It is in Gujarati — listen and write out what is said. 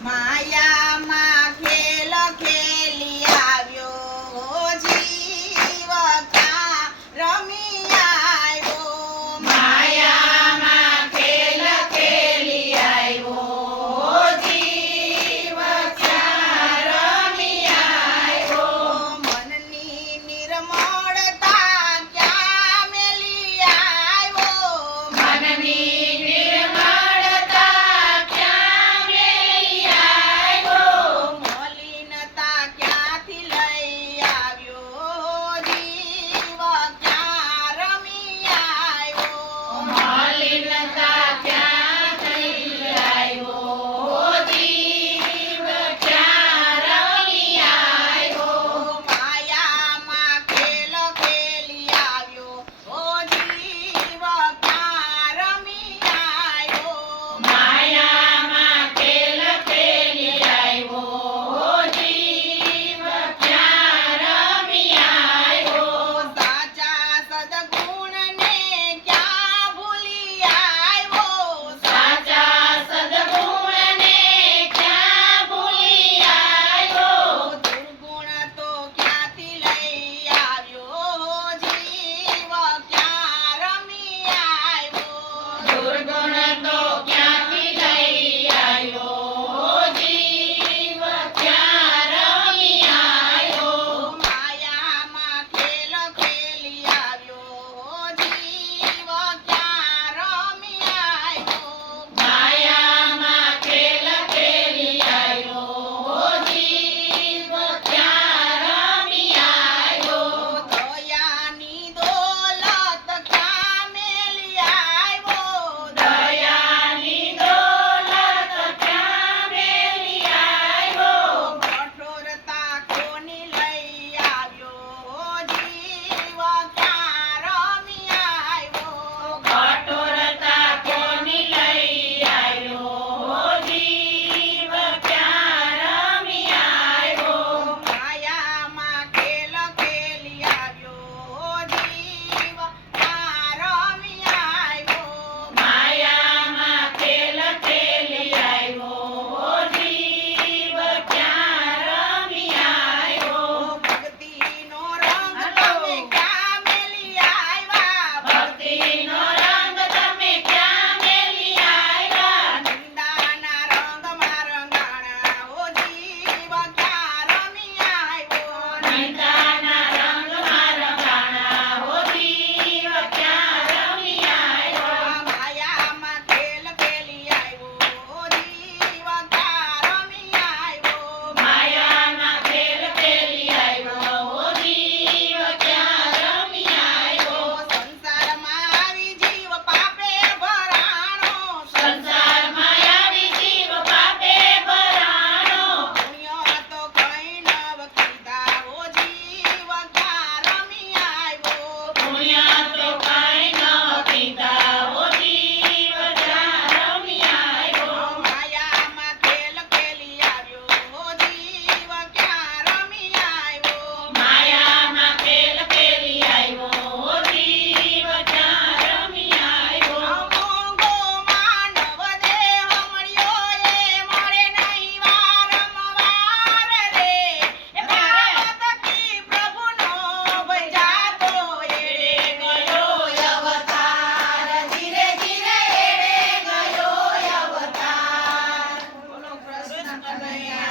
માયામાં ખેલ ખેલી આવ્યો જીવ ક્યાં રમી આવ્યો માયામાં ખેલ ખેલી આવ્યો જીવ ક્યાં રમી આવ્યો મનની નિર્મળતા ક્યાં મેલી આવ્યો મનની નિર્મળતા ક્યાં મેલી આવ્યો મલિનતા ક્યાંથી લઈ આવ્યો જીવ ક્યાં રમી આવ્યો મલિનતા ક્યાંથી આવ્યો જીવ ક્યાં રમી આવ્યો માયામાં ખેલ ખેલી આવ્યો ઓ જીવ ક્યાં રમી આવ્યો માયામાં ખેલ ખેલી આવ્યો જીવ ક્યાં રમી આવ્યો સાચા સદગુણને ક્યાં ભૂલી આવ્યો સાચા સદગુણને ક્યાં ભૂલી આવ્યો દુર્ગુણ તો ક્યાંથી લઈ આવ્યો જીવ ક્યાં રમી આવ્યો દુર્ગુણ તો ક્યાંથી લઈ આવ્યો જીવ ક્યાં રમી આવ્યો માયામાં ખેલ ખેલી આવ્યો જીવ ક્યાં રમી આવ્યો માયામાં ખેલ ખેલી આવ્યો જીવ ક્યાં રમી આવ્યો દયાની દોલત ક્યાં મેલી આવ્યો દયાની દોલત ક્યાં મેલી આવ્યો કઠોરતા કોની લઈ આવ્યો જીવ ક્યાં રમી આવ્યો કઠોરતા કોની લઈ આવ્યો જીવ ક્યાં રમી આવ્યો માયામાં ખેલ ખેલી આવ્યો જીવ ક્યાં રમી આવ્યો માયામાં ખેલ ખેલી આવ્યો જીવ ક્યાં રમી આવ્યો ભક્તિનો રંગ તમે ક્યાં મેલી આવ્યા ભક્તિનો રંગ તમે ક્યાં મેલી આવ્યા નિંદાના રંગમાં રંગાણા ઓ જીવ ક્યાં રમી આવ્યો નિંદાના રંગમાં રંગાણા હો જીવ ક્યાં રમી આવ્યો માયામાં ખેલ ખેલી આવ્યો જીવ ક્યાં રમી આવ્યો માયામાં ખેલ ખેલી આવ્યો હો જીવ ક્યાં રમી આવ્યો સંસારમાં આવી જીવ પાપે ભરાણો સંસારમાં આવી જીવ પાપે ભરાણો પુણ્ય તો કઈ નવ કીધા ઓ જીવ ક્યાં રમી આવ્યો પુણ્ય તો કાંઈ ન કીધા હો જીવ ક્યાં રમી આવ્યો માયામાં ખેલ ખેલી આવ્યો જીવ ક્યાં રમી આવ્યો માયામાં ખેલ ખેલી આવ્યો હો જીવ ક્યાં રમી આવ્યો મોંઘો માનવ દેહ મળ્યો એ મળે નહીં વારંવાર રે એ પાર્વતી પ્રભુનો ભજાતો એળે ગયો અવતાર ધીરે ધીરે એળે ગયો અવતાર બોલો કૃષ્ણ કનૈયા